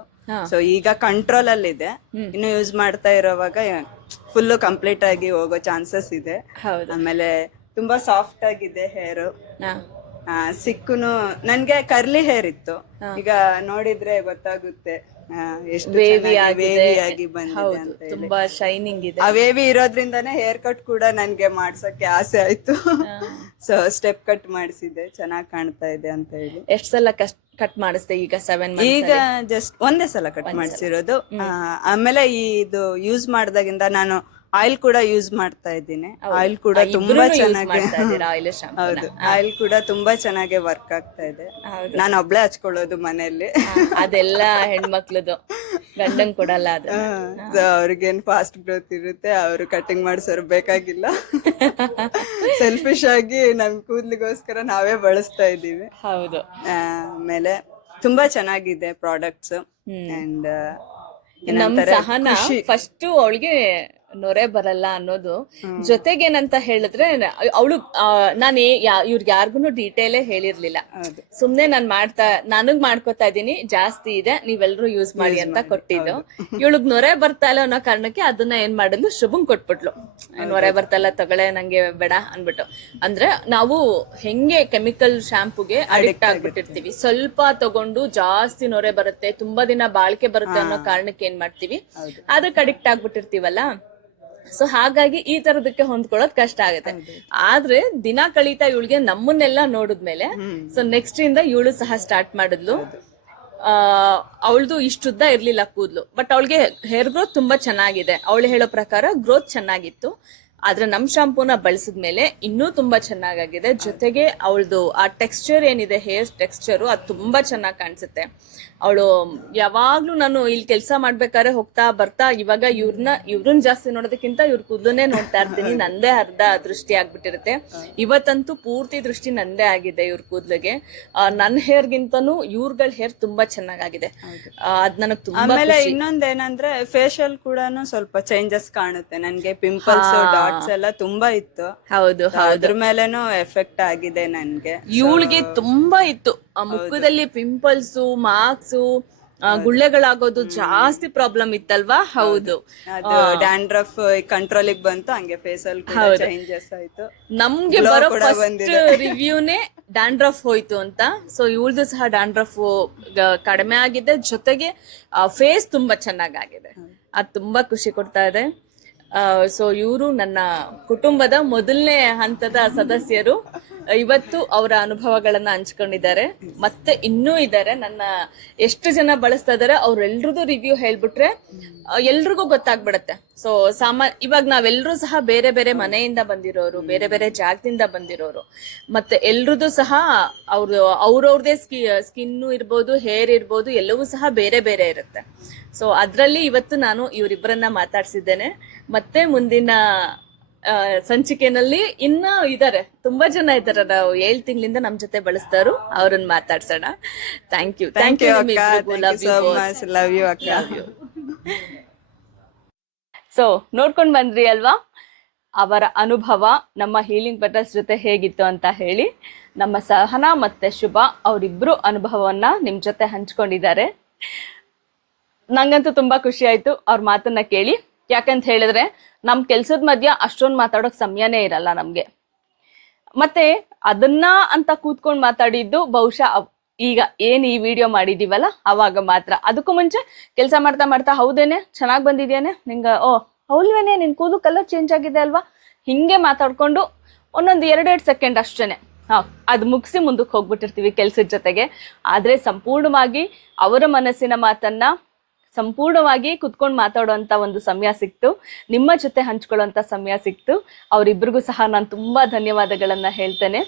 ಸೊ ಈಗ ಕಂಟ್ರೋಲ್ ಅಲ್ಲಿ ಇದೆ. ಇನ್ನು ಯೂಸ್ ಮಾಡ್ತಾ ಇರೋವಾಗ ಫುಲ್ ಕಂಪ್ಲೀಟ್ ಆಗಿ ಹೋಗೋ ಚಾನ್ಸಸ್ ಇದೆ. ಆಮೇಲೆ ತುಂಬಾ ಸಾಫ್ಟ್ ಆಗಿದೆ ಹೇರ್ ಸಿಕ್ಕುನು ನನ್ಗೆ ಕರ್ಲಿ ಹೇರ್ ಇತ್ತು. ಈಗ ನೋಡಿದ್ರೆ ಗೊತ್ತಾಗುತ್ತೆ. ಆ, ಎಷ್ಟು ವೇವಿ ಚೆನ್ನಾಗಿ ಆಗಿದೆ. wavy ಆಗಿ ಬಂದಿದೆ ಹೌದು ಅಂತ ಹೇಳಿ. ತುಂಬಾ ಶೈನಿಂಗ್ ಇದೆ. ಆ ವೇವಿ ಇರೋದ್ರಿಂದಾನೇ ಹೇರ್ ಕಟ್ ಕೂಡ ನನ್ಗೆ ಮಾಡ್ಸಕ್ಕೆ ಆಸೆ ಆಯ್ತು. ಸೊ ಸ್ಟೆಪ್ ಕಟ್ ಮಾಡಿಸಿದೆ ಚೆನ್ನಾಗಿ ಕಾಣ್ತಾ ಇದೆ ಅಂತ ಹೇಳಿ. ಎಷ್ಟ್ ಸಲ ಕಟ್ ಮಾಡಿಸ್ದೆ ಈಗ ಸೆವೆನ್ ಈಗ ಜಸ್ಟ್ ಒಂದೇ ಸಲ ಕಟ್ ಮಾಡಿಸಿರೋದು. ಆಮೇಲೆ ಈ ಇದು ಯೂಸ್ ಮಾಡ್ದಾಗಿಂದ ನಾನು ಆಯಿಲ್ ಕೂಡ ಯೂಸ್ ಮಾಡ್ತಾ ಇದ್ದೀನಿ. ಆಯಿಲ್ ಕೂಡ ತುಂಬಾ ಚೆನ್ನಾಗಿ ಹೌದು. ಆಯಿಲ್ ಕೂಡ ತುಂಬಾ ಚೆನ್ನಾಗಿ ವರ್ಕ್ ಆಗ್ತಾ ಇದೆ. ನಾನು ಒಬ್ಳೆ ಹಚ್ಕೊಳ್ಳೋದು ಮನೆಯಲ್ಲಿ. ಅದೆಲ್ಲ ಹೆಣ್ಮಕ್ಳದು. ಗಂಡಂಗ್ ಕೊಡಲ್ಲ ಅದು ಅವ್ರಿಗೇನ್ ಫಾಸ್ಟ್ ಗ್ರೋತ್ ಇರುತ್ತೆ ಅವರು ಕಟಿಂಗ್ ಮಾಡಿಸೋರು ಬೇಕಾಗಿಲ್ಲ. ಸೆಲ್ಫಿಶ್ ಆಗಿ ನಮ್ ಕೂದ್ಲಿಗೋಸ್ಕರ ನಾವೇ ಬಳಸ್ತಾ ಇದ್ದೀವಿ. ಹೌದು. ಆಮೇಲೆ ತುಂಬಾ ಚೆನ್ನಾಗಿದೆ ಪ್ರಾಡಕ್ಟ್ಸ್ ಅಂಡ್ ನಮ್ ಸಹನ ಫಸ್ಟ್ ಅವಳಿಗೆ ನೊರೆ ಬರಲ್ಲ ಅನ್ನೋದು. ಜೊತೆಗೇನಂತ ಹೇಳಿದ್ರೆ ಅವಳು ನಾನು ಇವ್ರಿಗೆ ಯಾರಿಗೂ ಡೀಟೇಲೇ ಹೇಳಿರ್ಲಿಲ್ಲ. ಸುಮ್ನೆ ನಾನ್ ಮಾಡ್ತಾ ನನಗ್ ಮಾಡ್ಕೊತಾ ಇದೀನಿ ಜಾಸ್ತಿ ಇದೆ ನೀವೆಲ್ರೂ ಯೂಸ್ ಮಾಡಿ ಅಂತ ಕೊಟ್ಟಿದ್ದು. ಇವಳಗ್ ನೊರೆ ಬರ್ತಾ ಇಲ್ಲ ಅನ್ನೋ ಕಾರಣಕ್ಕೆ ಅದನ್ನ ಏನ್ ಮಾಡಿದ್ಲು ಶುಭಂ ಕೊಟ್ಬಿಟ್ಲು. ನೊರೆ ಬರ್ತಾ ಇಲ್ಲ ತಗೊಳೆ ನಂಗೆ ಬೇಡ ಅನ್ಬಿಟ್ಟು ಅಂದ್ರೆ ನಾವು ಹೆಂಗೆ ಕೆಮಿಕಲ್ ಶಾಂಪೂಗೆ ಅಡಿಕ್ಟ್ ಆಗ್ಬಿಟ್ಟಿರ್ತೀವಿ. ಸ್ವಲ್ಪ ತಗೊಂಡು ಜಾಸ್ತಿ ನೊರೆ ಬರುತ್ತೆ ತುಂಬಾ ದಿನ ಬಾಳಿಕೆ ಬರುತ್ತೆ ಅನ್ನೋ ಕಾರಣಕ್ಕೆ ಏನ್ ಮಾಡ್ತೀವಿ? ಅದಕ್ಕೆ ಅಡಿಕ್ಟ್ ಆಗ್ಬಿಟ್ಟಿರ್ತೀವಲ್ಲ? ಸೊ ಹಾಗಾಗಿ ಈ ತರದಕ್ಕೆ ಹೊಂದ್ಕೊಳ್ಳೋದ್ ಕಷ್ಟ ಆಗುತ್ತೆ. ಆದ್ರೆ ದಿನ ಕಳೀತಾ ಇವಳಿಗೆ ನಮ್ಮನ್ನೆಲ್ಲ ನೋಡಿದ್ಮೇಲೆ ಸೊ ನೆಕ್ಸ್ಟ್ ಇಂದ ಇವಳು ಸಹ ಸ್ಟಾರ್ಟ್ ಮಾಡಿದ್ಲು. ಆ ಅವಳದು ಇಷ್ಟುದ್ದ ಇರ್ಲಿಲ್ಲ ಕೂದ್ಲು. ಬಟ್ ಅವಳಿಗೆ ಹೇರ್ ಗ್ರೋತ್ ತುಂಬಾ ಚೆನ್ನಾಗಿದೆ. ಅವಳು ಹೇಳೋ ಪ್ರಕಾರ ಗ್ರೋತ್ ಚೆನ್ನಾಗಿತ್ತು. ಆದ್ರೆ ನಮ್ ಶಾಂಪೂನ ಬಳಸಿದ್ಮೇಲೆ ಇನ್ನೂ ತುಂಬಾ ಚೆನ್ನಾಗಾಗಿದೆ. ಜೊತೆಗೆ ಅವಳದು ಆ ಟೆಕ್ಸ್ಚರ್ ಏನಿದೆ ಹೇರ್ ಟೆಕ್ಸ್ಚರು ಅದು ತುಂಬಾ ಚೆನ್ನಾಗಿ ಕಾಣಿಸುತ್ತೆ. ಅವಳು ಯಾವಾಗ್ಲೂ ನಾನು ಇಲ್ಲಿ ಕೆಲಸ ಮಾಡ್ಬೇಕಾದ್ರೆ ಹೋಗ್ತಾ ಬರ್ತಾ ಇವಾಗ ಇವ್ರನ್ನ ಇವ್ರನ್ನ ಜಾಸ್ತಿ ನೋಡೋದಕ್ಕಿಂತ ಇವ್ರ ಕೂದಲನ್ನೇ ನೋಡ್ತಾ ಇರ್ತೀನಿ. ನಂದೇ ಅರ್ಧ ದೃಷ್ಟಿ ಆಗ್ಬಿಟ್ಟಿರುತ್ತೆ. ಇವತ್ತಂತೂ ಪೂರ್ತಿ ದೃಷ್ಟಿ ನಂದೇ ಆಗಿದೆ ಇವ್ರ ಕೂದ್ಲಿಗೆ. ನನ್ನ ಹೇರ್ಗಿಂತನೂ ಇವ್ರಗಳ ಹೇರ್ ತುಂಬಾ ಚೆನ್ನಾಗಾಗಿದೆ. ಅದ್ ನನಗ್ ತುಂಬಾ ಆಮೇಲೆ. ಇನ್ನೊಂದೇನಂದ್ರೆ ಫೇಶಿಯಲ್ ಕೂಡ ಸ್ವಲ್ಪ ಚೇಂಜಸ್ ಕಾಣುತ್ತೆ. ನನ್ಗೆ ಪಿಂಪಲ್ಸ್ ಡಾಟ್ಸ್ ಎಲ್ಲ ತುಂಬಾ ಇತ್ತು. ಹೌದು ಅದ್ರ ಮೇಲೆನೂ ಎಫೆಕ್ಟ್ ಆಗಿದೆ ನನ್ಗೆ. ಇವಳಿಗೆ ತುಂಬಾ ಇತ್ತು. ಆ ಮುಖದಲ್ಲಿ ಪಿಂಪಲ್ಸ್ ಮಾರ್ಕ್ಸ್ ಗುಳ್ಳೆಗಳಾಗೋದು ಜಾಸ್ತಿ ಪ್ರಾಬ್ಲಮ್ ಇತ್ತಲ್ವಾ? ಹೌದು. ಅದು ಡ್ಯಾಂಡ್ರಫ್ ಕಂಟ್ರೋಲ್ ಬಂತು ಹಂಗೆ ಫೇಸ್ ಅಲ್ಲಿ ಚೇಂಜಸ್ ಆಯ್ತು. ನಮ್ಗೆ ಬರೋ ಫಸ್ಟ್ ರಿವ್ಯೂನೇ ಡ್ಯಾಂಡ್ರಫ್ ಹೋಯ್ತು ಅಂತ. ಸೊ ಇವಳ್ದು ಸಹ ಡ್ಯಾಂಡ್ರಫ್ ಕಡಿಮೆ ಆಗಿದೆ. ಜೊತೆಗೆ ಫೇಸ್ ತುಂಬಾ ಚೆನ್ನಾಗಾಗಿದೆ. ಅದು ತುಂಬಾ ಖುಷಿ ಕೊಡ್ತಾ ಇದೆ. ಸೊ ಇವರು ನನ್ನ ಕುಟುಂಬದ ಮೊದಲನೇ ಹಂತದ ಸದಸ್ಯರು. ಇವತ್ತು ಅವರ ಅನುಭವಗಳನ್ನ ಹಂಚ್ಕೊಂಡಿದ್ದಾರೆ. ಮತ್ತೆ ಇನ್ನೂ ಇದ್ದಾರೆ. ನನ್ನ ಎಷ್ಟು ಜನ ಬಳಸ್ತಾ ಇದಾರೆ ಅವ್ರೆಲ್ರದ್ದು ರಿವ್ಯೂ ಹೇಳ್ಬಿಟ್ರೆ ಎಲ್ರಿಗೂ ಗೊತ್ತಾಗ್ಬಿಡತ್ತೆ. ಸೊ ಸಾಮಾ, ಇವಾಗ ನಾವೆಲ್ಲರೂ ಸಹ ಬೇರೆ ಬೇರೆ ಮನೆಯಿಂದ ಬಂದಿರೋರು, ಬೇರೆ ಬೇರೆ ಜಾಗದಿಂದ ಬಂದಿರೋರು. ಮತ್ತೆ ಎಲ್ರದ್ದು ಸಹ ಅವ್ರು ಅವ್ರವ್ರದೇ ಸ್ಕಿ, ಸ್ಕಿನ್ನು ಇರ್ಬೋದು, ಹೇರ್ ಇರ್ಬೋದು, ಎಲ್ಲವೂ ಸಹ ಬೇರೆ ಬೇರೆ ಇರುತ್ತೆ. ಸೊ ಅದರಲ್ಲಿ ಇವತ್ತು ನಾನು ಇವರಿಬ್ಬರನ್ನ ಮಾತಾಡ್ಸಿದ್ದೇನೆ. ಮತ್ತೆ ಮುಂದಿನ ಸಂಚಿಕೆನಲ್ಲಿ ಇನ್ನ ಇದಾರೆ. ತುಂಬಾ ಜನ ಇದ್ದಾರೆ ನಾವು ಏಳ್ ತಿಂಗಳಿಂದ ನಮ್ ಜೊತೆ ಬಳಸ್ತಾರು ಅವ್ರನ್ನ ಮಾತಾಡ್ಸೋಣ. Thank you thank you so ನೋಡ್ಕೊಂಡ್ ಬಂದ್ರಿ ಅಲ್ವಾ? ಅವರ ಅನುಭವ ನಮ್ಮ ಹೀಲಿಂಗ್ ಬಟಲ್ಸ್ ಜೊತೆ ಹೇಗಿತ್ತು ಅಂತ ಹೇಳಿ. ನಮ್ಮ ಸಹನಾ ಮತ್ತೆ ಶುಭ ಅವರಿಬ್ರು ಅನುಭವವನ್ನ ನಿಮ್ ಜೊತೆ ಹಂಚ್ಕೊಂಡಿದ್ದಾರೆ. ನಂಗಂತೂ ತುಂಬಾ ಖುಷಿ ಆಯ್ತು ಅವ್ರ ಮಾತನ್ನ ಕೇಳಿ. ಯಾಕಂತ ಹೇಳಿದ್ರೆ, ನಮ್ ಕೆಲ್ಸದ ಮಧ್ಯ ಅಷ್ಟೊಂದು ಮಾತಾಡೋಕ್ ಸಮಯನೇ ಇರಲ್ಲ ನಮ್ಗೆ. ಮತ್ತೆ ಅದನ್ನ ಅಂತ ಕೂತ್ಕೊಂಡು ಮಾತಾಡಿದ್ದು ಬಹುಶಃ ಈಗ ಏನ್ ಈ ವಿಡಿಯೋ ಮಾಡಿದೀವಲ್ಲ, ಅವಾಗ ಮಾತ್ರ. ಅದಕ್ಕೂ ಮುಂಚೆ ಕೆಲಸ ಮಾಡ್ತಾ ಮಾಡ್ತಾ, ಹೌದೇನೆ? ಚೆನ್ನಾಗ್ ಬಂದಿದ್ಯಾನೆ? ನಿಂಗ, ಓ, ಹೌಲ್ವೇನೆ? ನಿನ್ ಕೂದಲು ಕಲರ್ ಚೇಂಜ್ ಆಗಿದೆ ಅಲ್ವಾ? ಹಿಂಗೆ ಮಾತಾಡ್ಕೊಂಡು ಒಂದೊಂದು ಎರಡೆರಡು ಸೆಕೆಂಡ್ ಅಷ್ಟೇನೆ. ಹಾ, ಅದು ಮುಗಿಸಿ ಮುಂದಕ್ಕೆ ಹೋಗ್ಬಿಟ್ಟಿರ್ತೀವಿ ಕೆಲ್ಸದ ಜೊತೆಗೆ. ಆದ್ರೆ ಸಂಪೂರ್ಣವಾಗಿ ಅವರ ಮನಸ್ಸಿನ ಮಾತನ್ನ ಸಂಪೂರ್ಣವಾಗಿ ಕುತ್ಕೊಂಡು ಮಾತಾಡುವಂತ ಒಂದು ಸಮಯ ಸಿಕ್ತು. ನಿಮ್ಮ ಜೊತೆ ಹಂಚ್ಕೊಳ್ಳುವಂತ ಸಮಯ ಸಿಕ್ತು. ಅವರಿಬ್ಬರಿಗೂ ಸಹ ನಾನು ತುಂಬಾ ಧನ್ಯವಾದಗಳನ್ನ ಹೇಳ್ತೇನೆ.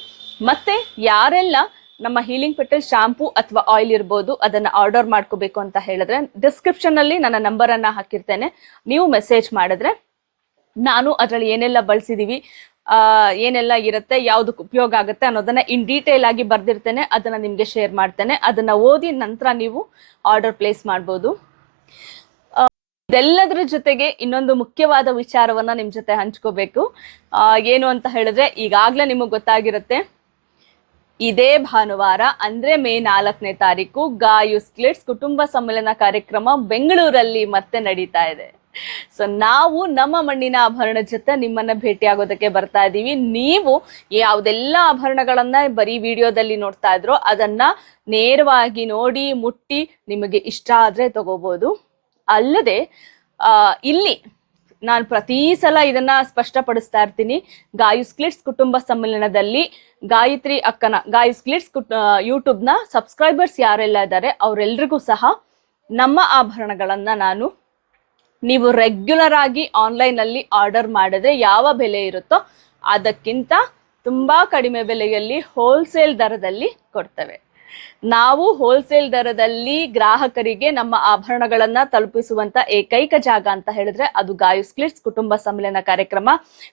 ಮತ್ತೆ ಯಾರೆಲ್ಲ ನಮ್ಮ ಹೀಲಿಂಗ್ ಪೆಟಲ್ ಶಾಂಪೂ ಅಥವಾ ಆಯಿಲ್ ಇರ್ಬೋದು ಅದನ್ನ ಆರ್ಡರ್ ಮಾಡ್ಕೋಬೇಕು ಅಂತ ಹೇಳಿದ್ರೆ ಡಿಸ್ಕ್ರಿಪ್ಷನ್ ಅಲ್ಲಿ ನನ್ನ ನಂಬರ್ ಅನ್ನ ಹಾಕಿರ್ತೇನೆ. ನೀವು ಮೆಸೇಜ್ ಮಾಡಿದ್ರೆ ನಾನು ಅದರಲ್ಲಿ ಏನೆಲ್ಲ ಬಳಸಿದೀವಿ, ಆ, ಏನೆಲ್ಲ ಇರುತ್ತೆ ಯಾವ್ದಕ್ಕೆ ಉಪಯೋಗ ಆಗುತ್ತೆ ಅನ್ನೋದನ್ನ ಇನ್ ಡೀಟೇಲ್ ಆಗಿ ಬರ್ದಿರ್ತೇನೆ. ಅದನ್ನ ನಿಮ್ಗೆ ಶೇರ್ ಮಾಡ್ತೇನೆ. ಅದನ್ನ ಓದಿ ನಂತರ ನೀವು ಆರ್ಡರ್ ಪ್ಲೇಸ್ ಮಾಡ್ಬೋದು. ಇದೆಲ್ಲದರ ಜೊತೆಗೆ ಇನ್ನೊಂದು ಮುಖ್ಯವಾದ ವಿಚಾರವನ್ನ ನಿಮ್ ಜೊತೆ ಹಂಚ್ಕೋಬೇಕು. ಏನು ಅಂತ ಹೇಳಿದ್ರೆ ಈಗಾಗ್ಲೇ ನಿಮಗೆ ಗೊತ್ತಾಗಿರುತ್ತೆ. ಇದೇ ಭಾನುವಾರ, ಅಂದ್ರೆ ಮೇ ನಾಲ್ಕನೇ ತಾರೀಕು, ಗಾಯು ಸ್ಕ್ಲಿಟ್ಸ್ ಕುಟುಂಬ ಸಮ್ಮೇಳನ ಕಾರ್ಯಕ್ರಮ ಬೆಂಗಳೂರಲ್ಲಿ ಮತ್ತೆ ನಡೀತಾ ಇದೆ. ಸೊ ನಾವು ನಮ್ಮ ಮಣ್ಣಿನ ಆಭರಣ ಜೊತೆ ನಿಮ್ಮನ್ನ ಭೇಟಿ ಆಗೋದಕ್ಕೆ ಬರ್ತಾ ಇದ್ದೀವಿ ನೀವು ಯಾವುದೆಲ್ಲ ಆಭರಣಗಳನ್ನ ಬರೀ ವಿಡಿಯೋದಲ್ಲಿ ನೋಡ್ತಾ ಇದ್ರು ಅದನ್ನ ನೇರವಾಗಿ ನೋಡಿ ಮುಟ್ಟಿ ನಿಮಗೆ ಇಷ್ಟ ಆದರೆ ತಗೋಬೋದು. ಅಲ್ಲದೆ ಇಲ್ಲಿ ನಾನು ಪ್ರತಿ ಸಲ ಇದನ್ನ ಸ್ಪಷ್ಟಪಡಿಸ್ತಾ ಇರ್ತೀನಿ. ಗಾಯು ಸ್ಕ್ಲಿಟ್ಸ್ ಕುಟುಂಬ ಸಮ್ಮೇಳನದಲ್ಲಿ ಗಾಯತ್ರಿ ಅಕ್ಕನ, ಗಾಯು ಸ್ಕ್ಲಿಟ್ಸ್ ಕುಟ್ ಯೂಟ್ಯೂಬ್ನ ಸಬ್ಸ್ಕ್ರೈಬರ್ಸ್ ಯಾರೆಲ್ಲ ಇದ್ದಾರೆ ಅವರೆಲ್ರಿಗೂ ಸಹ ನಮ್ಮ ಆಭರಣಗಳನ್ನ ನಾನು ನೀವು ರೆಗ್ಯುಲರ್ ಆಗಿ ಆನ್ಲೈನ್ ಅಲ್ಲಿ ಆರ್ಡರ್ ಮಾಡಿದ್ರೆ ಯಾವ ಬೆಲೆ ಇರುತ್ತೋ ಅದಕ್ಕಿಂತ ತುಂಬಾ ಕಡಿಮೆ ಬೆಲೆಯಲ್ಲಿ ಹೋಲ್ಸೇಲ್ ದರದಲ್ಲಿ ಕೊಡ್ತೇವೆ. ನಾವು ಹೋಲ್ಸೇಲ್ ದರದಲ್ಲಿ ಗ್ರಾಹಕರಿಗೆ ನಮ್ಮ ಆಭರಣಗಳನ್ನ ತಲುಪಿಸುವಂತ ಏಕೈಕ ಜಾಗ ಅಂತ ಹೇಳಿದ್ರೆ ಅದು ಗಾಯು ಸ್ಕ್ಲಿಟ್ಸ್ ಕುಟುಂಬ ಸಮ್ಮೇಳನ ಕಾರ್ಯಕ್ರಮ.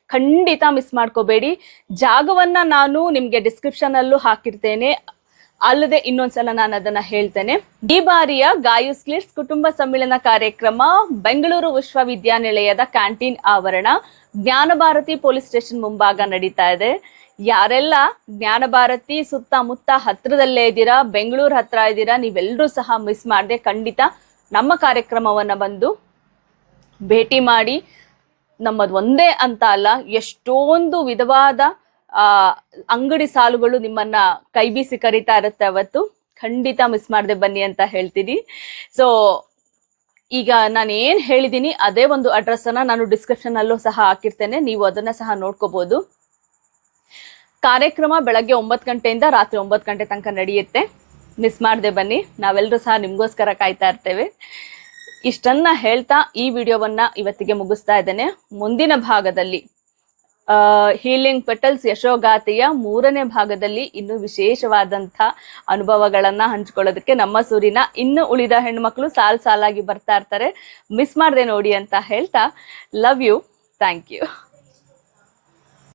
ಖಂಡಿತ ಮಿಸ್ ಮಾಡ್ಕೋಬೇಡಿ. ಜಾಗವನ್ನ ನಾನು ನಿಮ್ಗೆ ಡಿಸ್ಕ್ರಿಪ್ಷನ್ ಅಲ್ಲೂ ಹಾಕಿರ್ತೇನೆ. ಅಲ್ಲದೆ ಇನ್ನೊಂದ್ಸಲ ನಾನು ಅದನ್ನ ಹೇಳ್ತೇನೆ. ಈ ಬಾರಿಯ ಗಾಯು ಸ್ಕ್ಲಿಟ್ಸ್ ಕುಟುಂಬ ಸಮ್ಮೇಳನ ಕಾರ್ಯಕ್ರಮ ಬೆಂಗಳೂರು ವಿಶ್ವವಿದ್ಯಾನಿಲಯದ ಕ್ಯಾಂಟೀನ್ ಆವರಣ, ಜ್ಞಾನಭಾರತಿ ಪೊಲೀಸ್ ಸ್ಟೇಷನ್ ಮುಂಭಾಗ ನಡೀತಾ ಇದೆ. ಯಾರೆಲ್ಲ ಜ್ಞಾನ ಭಾರತಿ ಸುತ್ತಮುತ್ತ ಹತ್ರದಲ್ಲೇ ಇದ್ದೀರಾ, ಬೆಂಗಳೂರು ಹತ್ರ ಇದ್ದೀರಾ ನೀವೆಲ್ಲರೂ ಸಹ ಮಿಸ್ ಮಾಡದೆ ಖಂಡಿತ ನಮ್ಮ ಕಾರ್ಯಕ್ರಮವನ್ನ ಬಂದು ಭೇಟಿ ಮಾಡಿ ನಮ್ಮದು ಒಂದೇ ಅಂತ ಅಲ್ಲ, ಎಷ್ಟೊಂದು ವಿಧವಾದ, ಆ, ಅಂಗಡಿ ಸಾಲುಗಳು ನಿಮ್ಮನ್ನ ಕೈ ಬೀಸಿ ಕರಿತಾ ಇರುತ್ತೆ ಅವತ್ತು. ಖಂಡಿತ ಮಿಸ್ ಮಾಡದೆ ಬನ್ನಿ ಅಂತ ಹೇಳ್ತೀನಿ. ಸೊ ಈಗ ನಾನು ಏನು ಹೇಳಿದ್ದೀನಿ ಅದೇ ಒಂದು ಅಡ್ರೆಸ್ ಅನ್ನ ನಾನು ಡಿಸ್ಕ್ರಿಪ್ಷನ್ ಅಲ್ಲೂ ಸಹ ಹಾಕಿರ್ತೇನೆ, ನೀವು ಅದನ್ನ ಸಹ ನೋಡ್ಕೋಬಹುದು ಕಾರ್ಯಕ್ರಮ ಬೆಳಗ್ಗೆ ಒಂಬತ್ತು ಗಂಟೆಯಿಂದ ರಾತ್ರಿ ಒಂಬತ್ತು ಗಂಟೆ ತನಕ ನಡೆಯುತ್ತೆ. ಮಿಸ್ ಮಾಡದೆ ಬನ್ನಿ. ನಾವೆಲ್ಲರೂ ಸಹ ನಿಮಗೋಸ್ಕರ ಕಾಯ್ತಾ ಇರ್ತೇವೆ. ಇಷ್ಟನ್ನ ಹೇಳ್ತಾ ಈ ವಿಡಿಯೋವನ್ನ ಇವತ್ತಿಗೆ ಮುಗಿಸ್ತಾ ಇದ್ದೇನೆ. ಮುಂದಿನ ಭಾಗದಲ್ಲಿ ಹೀಲಿಂಗ್ ಪೆಟಲ್ಸ್ ಯಶೋಗಾಥೆಯ ಮೂರನೇ ಭಾಗದಲ್ಲಿ ಇನ್ನು ವಿಶೇಷವಾದಂಥ ಅನುಭವಗಳನ್ನ ಹಂಚ್ಕೊಳ್ಳೋದಕ್ಕೆ ನಮ್ಮ ಸೂರಿನ ಇನ್ನು ಉಳಿದ ಹೆಣ್ಮಕ್ಳು ಸಾಲ್ ಸಾಲಾಗಿ ಬರ್ತಾ ಇರ್ತಾರೆ. ಮಿಸ್ ಮಾಡದೆ ನೋಡಿ ಅಂತ ಹೇಳ್ತಾ. Love you thank you